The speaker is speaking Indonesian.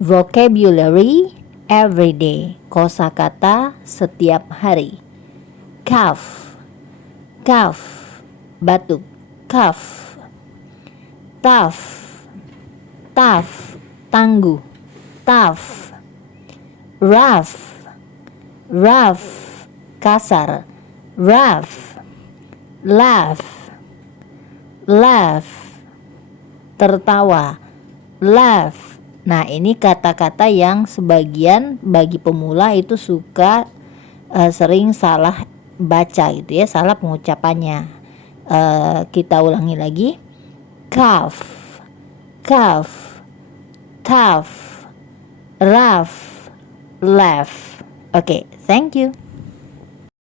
Vocabulary every day. Kosakata setiap hari. Cough, cough, batuk, cough. Tough, tough, tangguh, tough. Rough, rough, kasar, rough. Laugh, laugh, tertawa, laugh. Nah, ini kata-kata yang sebagian bagi pemula itu suka sering salah baca gitu ya, salah pengucapannya. Kita ulangi lagi. Cough, cough, tough, rough, laugh. Oke, thank you.